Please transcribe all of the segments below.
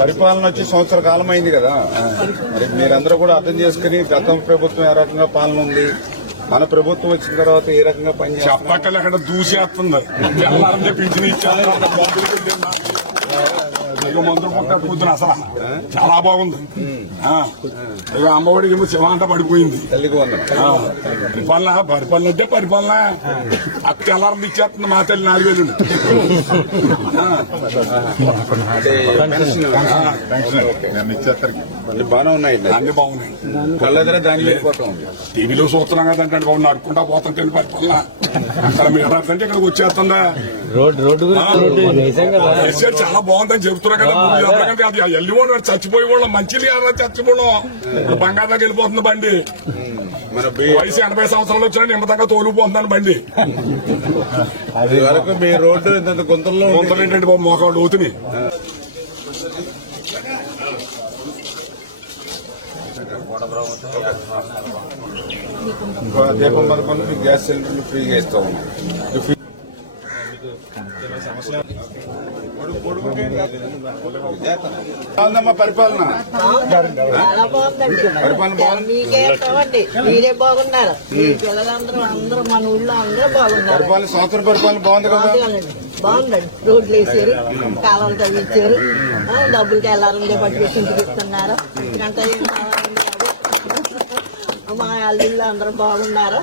పరిపాలన వచ్చి సంవత్సర కాలం అయింది కదా, మరి మీరందరూ కూడా అర్థం చేసుకుని గతం ప్రభుత్వం ఏ రకంగా పాలన ఉంది, మన ప్రభుత్వం వచ్చిన తర్వాత ఏ రకంగా పనిచేస్తుంది చెప్పక్కలు అక్కడ దూసేస్తుంది. మంత్రులు పుట్ట కూతురు అసలు చాలా బాగుంది. అమ్మఒడికి ఏమో శివాంట పడిపోయింది. తల్లికి పరిపాలన అంటే పరిపాలన అక్క ఎలారం ఇచ్చేస్తుంది. మా తల్లి 4,000 బాగానే ఉన్నాయి, అన్ని బాగున్నాయి. కళ్ళ దాని వెళ్ళిపోతాం. టీవీలో చూస్తున్నాం కదంటే బాగుంది. నడుకుంటా పోతుంటే పరిపాలన అక్కడ మీరు అంటే ఇక్కడికి వచ్చేస్తుందా. చాలా బాగుందని చెబుతున్నా కదా. అది వెళ్ళిపోవడం చచ్చిపోయి వాళ్ళం మంచిది కదా. చచ్చిపోవడం బంగాళాకి వెళ్ళిపోతుంది బండి. వయసు 80 సంవత్సరాలు వచ్చినా నిమ్మతంగా తోలిపోతున్నాను బండి. అది వరకు మీ రోడ్డు ఇంత గుంతలు ఏంటంటే బాబు మోకాళ్ళు అవుతున్నాయి. దీపం పథకంలో మీకు గ్యాస్ సిలిండర్లు ఫ్రీగా ఇస్తా ఉన్నాం. పరిపాలన మీరే బాగున్నారు. మీ పిల్లలందరూ అందరూ మన ఊళ్ళో అందరూ బాగున్నారు. పరిపాలన సంవత్సరం పరిపాలన బాగుంది కదా. బాగుందండి. రోడ్లు వేసారు, కాలువలు తవ్వించారు, డబ్బులకి వెళ్ళాలని పట్టుకొచ్చి ఇంటికి ఇస్తున్నారు. ఇదంతా మా అల్లుళ్ళు అందరూ బాగున్నారు.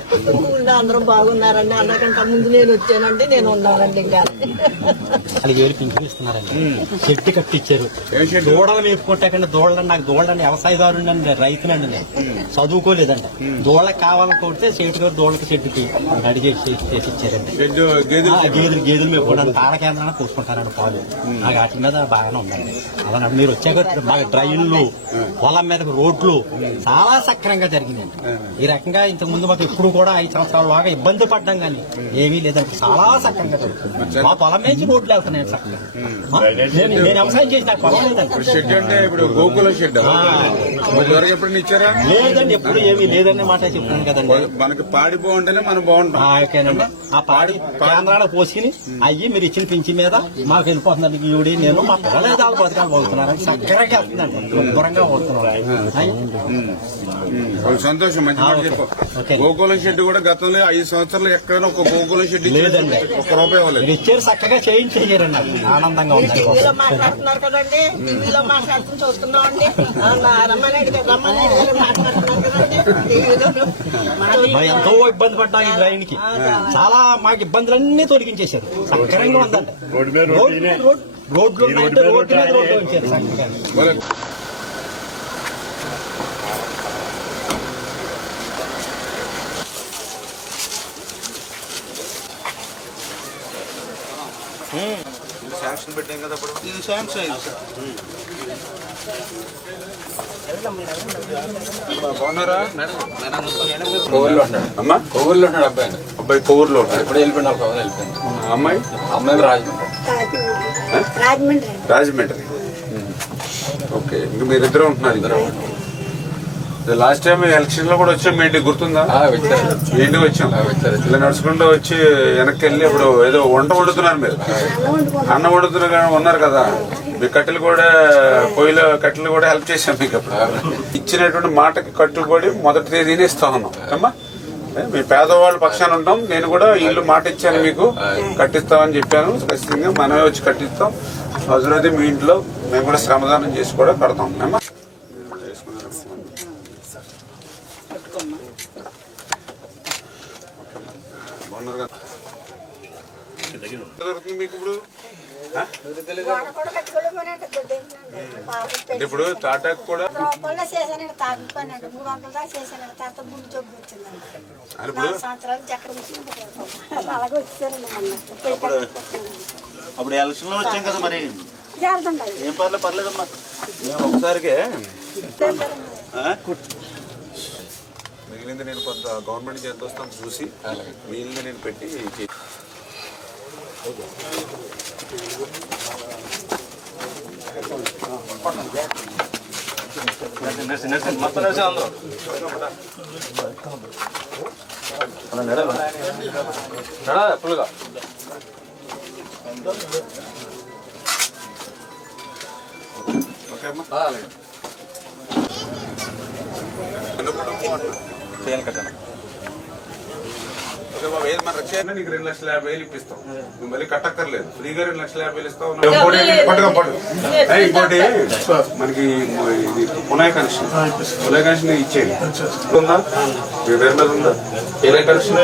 ఊళ్ళో అందరూ బాగున్నారండి. అందరికంటే ముందు నేను వచ్చానండి. నేను ఉన్నానండి. ఇంకా 4,000 పింఛన్ ఇస్తున్నారండి. చెట్టు కట్టించారు. దూడలు మేపుకుంటాకండి. దూడలండి నాకు దూడలండి. వ్యవసాయదారుడు అండి, రైతునండి. నేను చదువుకోలేదండి. దూడలకు కావాలని కొడితే సేటు గారు దూడలకి చెట్టుకి రెడీ చేసి ఇచ్చారండి. గేదెలు మేపుకోవడానికి తాళ కేంద్రాన్ని పూసుకుంటారండి పాలు. నాకు వాటి మీద బాగానే ఉందండి. అలా మీరు వచ్చాక బాగా డ్రైన్లు, పొలం మీద రోడ్లు చాలా సక్రమంగా జరిగినాయండి. ఈ రకంగా ఇంతకు ముందు మాకు ఎప్పుడు కూడా 5 సంవత్సరాల బాగా ఇబ్బంది పడ్డాం కానీ ఏమీ లేదంటే చాలా సక్రంగా జరుగుతుంది. మా పొలం నుంచి రోడ్లు వెళ్తున్నాయి సక్రంగా. నేను వ్యవసాయం చేసి నాకు పొలం లేదండి. షెడ్ అంటే ఇప్పుడు గోకుల షెడ్ ఎప్పుడు ఇచ్చారా? లేదండి, ఎప్పుడు ఏమీ లేదనే మాట చెప్తున్నాను కదండి. మనకి పాడి బాగుంటేనే మనం బాగుంటాం. ఓకేనండి. ఆ పాడి కేంద్రాలు పోసుకుని అయ్యి మీరు ఇచ్చిన పింఛి మీద మాకు వెళ్ళిపోతుందండి. ఈవిడి నేను మా పొలాలు బతకాలు పోతున్నాను. సక్రంగా వెళ్తుందండి. దూరంగా పోతున్నాను. సంతోషం. మంచి మాట చెప్పు. గోకులం షెడ్ కూడా గతంలో 5 సంవత్సరాలు ఎక్కడైనా ఒక గోకులం షెడ్ లేదండి. ₹1 ఇచ్చారు. చక్కగా చేయించేయరండి. ఆనందంగా ఉంది. టీవీలో మాట్లాడుతున్నారు కదండి. టీవీలో మాట్లాడుతూ చూస్తున్నామండి. ఎంతో ఇబ్బంది పడ్డా ఈ డ్రైన్ కి. చాలా మాకు ఇబ్బందులన్నీ తొలగించేశారు. సక్రంగా ఉందండి. రోడ్లు ఉన్నాయంటే రోడ్డు మీద రోడ్డు ఉంచారు చక్కగా. శాంక్షన్ పెట్టాం కదా. అప్పుడు ఇది శాంక్షన్ అయింది. బాగున్నారా? కొవ్వూరులో ఉంటాడు. అమ్మా కొవ్వూరులో ఉంటాడు. అబ్బాయి కొవ్వూరులో ఉంటాడు. ఇప్పుడు వెళ్ళిపోయినారు. వెళ్ళిపోయింది. అమ్మాయి రాజమండ్రి. ఓకే. ఇంక మీరిద్దరు ఉంటున్నారు. లాస్ట్ టైం ఎలక్షన్ లో కూడా వచ్చాం. మీ ఇంటికి గుర్తుందా? మీ ఇంటికి వచ్చాం. ఇలా నడుచుకుంటూ వచ్చి వెనక్కి వెళ్ళి ఇప్పుడు ఏదో వంట వండుతున్నారు. మీరు అన్నం వండుతున్నారు ఉన్నారు కదా. మీ కట్టెలు కూడా పొయ్యిలో కట్టెలు కూడా హెల్ప్ చేశాం మీకు. అప్పుడు ఇచ్చినటువంటి మాటకి కట్టుబడి మొదటి తేదీనే ఇస్తా ఉన్నాం. అమ్మా మీ పేదవాళ్ళ పక్షాన ఉంటాం. నేను కూడా ఇల్లు మాట ఇచ్చాను మీకు, కట్టిస్తామని చెప్పాను. ఖచ్చితంగా మనమే వచ్చి కట్టిస్తాం. అవసరమైతే మీ ఇంట్లో మేము కూడా శ్రమదానం చేసి కూడా కడతాం. అమ్మా మీకు ఇప్పుడు టాటాకు కూడా అప్పుడు ఎలక్షన్ లో వచ్చాం కదా. మరి ఏం పర్లేదమ్మా. ఒకసారికే మిగిలింది నేను కొంత గవర్నమెంట్ ఎంత వస్తాను చూసి మిగిలింది నేను పెట్టి ఫుల్గా ఓకే అమ్మా. చేయాలి కట్టాను. ఓకే బాబు, ఏది మన రక్షణ నీకు 2,50,000 ఇప్పిస్తాం. నువ్వు మళ్ళీ కట్టక్కర్లేదు, ఫ్రీగా 2,50,000 ఇస్తావు. ఇంకోటి మనకి ఇది పునాయి కనెక్షన్ ఇచ్చేది ఉందా? మీ పేరు మీద ఉందా పునాయి కనెక్షన్?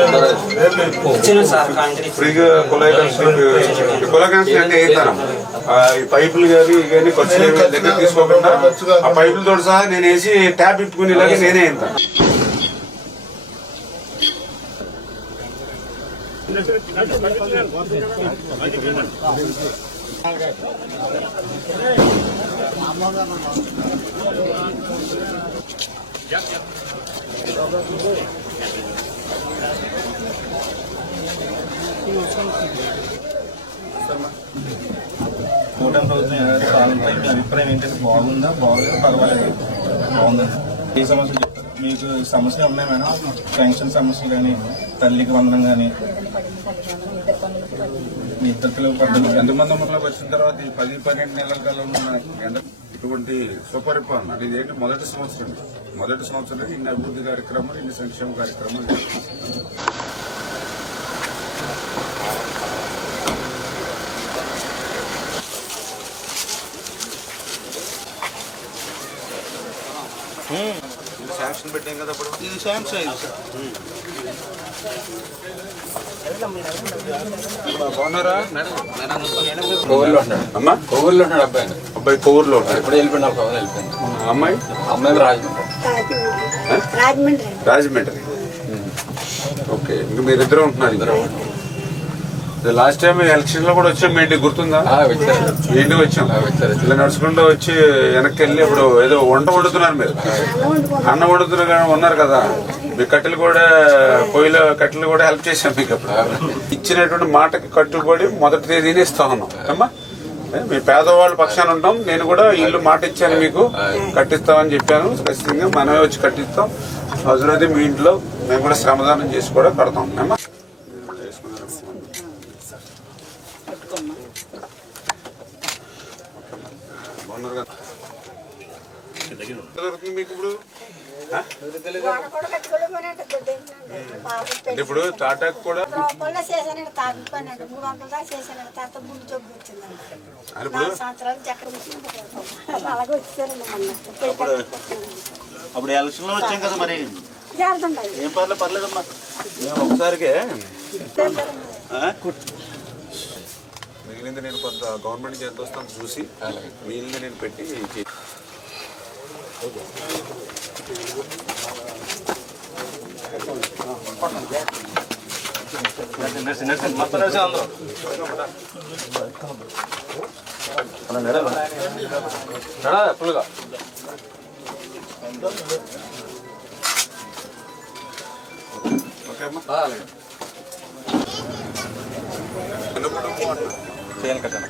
ఫ్రీగా కుళాయి కనెక్షన్. కుళాయి కనెక్షన్ అంటే ఏంటన్నా, ఈ పైపులు కానీ ఖర్చు దగ్గర తీసుకోకుండా ఆ పైపులతో సహా నేను వేసి ట్యాప్ ఇప్పుకునేలాగా నేనే ఎంత కూటమి ప్రభుత్వం ఏదైతే పాలనపై మీ అభిప్రాయం ఏంటంటే బాగుందా బాగోలేదా పర్వాలేదు బాగుందండి. ఏ సమస్యలు చెప్తారు? మీకు సమస్యలు ఉన్నాయి మేడం, పెన్షన్ సమస్యలు కానీ తల్లికి వందనం కానీ మీ ఇద్దరు పిల్లలు పడ్డారు. ఎంతమంది అమలులోకి వచ్చిన తర్వాత ఈ 10-12 నెలల కాలంలో ఇటువంటి సుపరిపాలన అంటే ఇదేంటి మొదటి సంవత్సరం ఇన్ని అభివృద్ధి కార్యక్రమాలు, ఇన్ని సంక్షేమ కార్యక్రమాలు. శాంక్షన్ పెట్టాం కదా అప్పుడు. ఇది శాంక్షన్ అయింది సార్. బాగున్నారా? కోవిల్లో ఉంటాడు. అమ్మా కోవిల్లో ఉంటాడు అబ్బాయి. అబ్బాయి కొవ్వూరులో ఉంటాడు. ఎప్పుడు వెళ్ళిపోయినా ఒక వెళ్ళిపోయింది. అమ్మాయి అమ్మాయి రాజమండ్రి. రాజమండ్రి. ఓకే, ఇంకా మీరిద్దరు ఉంటున్నారు ఇద్దరు. లాస్ట్ టైం ఎలక్షన్ లో కూడా వచ్చాం, మీ ఇంటికి గుర్తుందా? వచ్చారు. మీ ఇంటికి వచ్చాం. ఇలా నడుచుకుంటూ వచ్చి వెనక్కి వెళ్ళి ఇప్పుడు ఏదో వంట వండుతున్నారు మీరు, అన్నం వండుతున్నా ఉన్నారు కదా. మీ కట్టెలు కూడా పొయ్యిలో కట్టెలు కూడా హెల్ప్ చేశాం మీకు. అప్పుడు ఇచ్చినటువంటి మాటకి కట్టుబడి మొదటి తేదీని ఇస్తా ఉన్నాం అమ్మా. మీ పేదవాళ్ళ పక్షాన ఉంటాం. నేను కూడా ఇల్లు మాట ఇచ్చాను మీకు, కట్టిస్తామని చెప్పాను. ఖచ్చితంగా మనమే వచ్చి కట్టిస్తాం. అవసరమైతే మీ ఇంట్లో మేము కూడా శ్రమదానం చేసి కూడా కడతాం అమ్మా. బాగున్నారు కదా? దొరుకుతుంది మీకు ఇప్పుడు? అంటే ఇప్పుడు టాటాకు కూడా అప్పుడు ఎలక్షన్ లో వచ్చాం కదా, మరి ఏం పర్లేదమ్మా. మేము ఒకసారికే మిగిలింది నేను కొంత గవర్నమెంట్ ఎంత వస్తాను చూసి మిగిలింది నేను పెట్టి ఫుల్గా ఓకే అమ్మా. చేయాలి కట్టాను.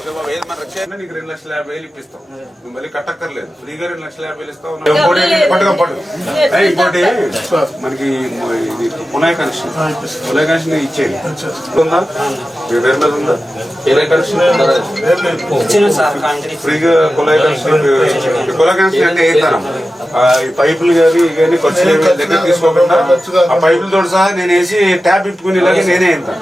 ఓకే బాబు, ఏది మన రక్షణ నీకు 2,50,000 ఇప్పిస్తాం. నువ్వు మళ్ళీ కట్టక్కర్లేదు, ఫ్రీగా 2,50,000 ఇస్తావు. ఇంకోటి మనకి ఇది పునాయి కనెక్షన్ ఇచ్చేది ఉందా? మీ పేరు మీద ఉందా పునాయి కనెక్షన్? ఫ్రీగా కుళాయి కనెక్షన్. కుళాయి కనెక్షన్ అంటే ఏంటన్నా, ఈ పైపులు కానీ ఖర్చు దగ్గర తీసుకోకుండా ఆ పైపులతో సహా నేను వేసి ట్యాప్ ఇప్పుకునేలాగా నేనే ఎంత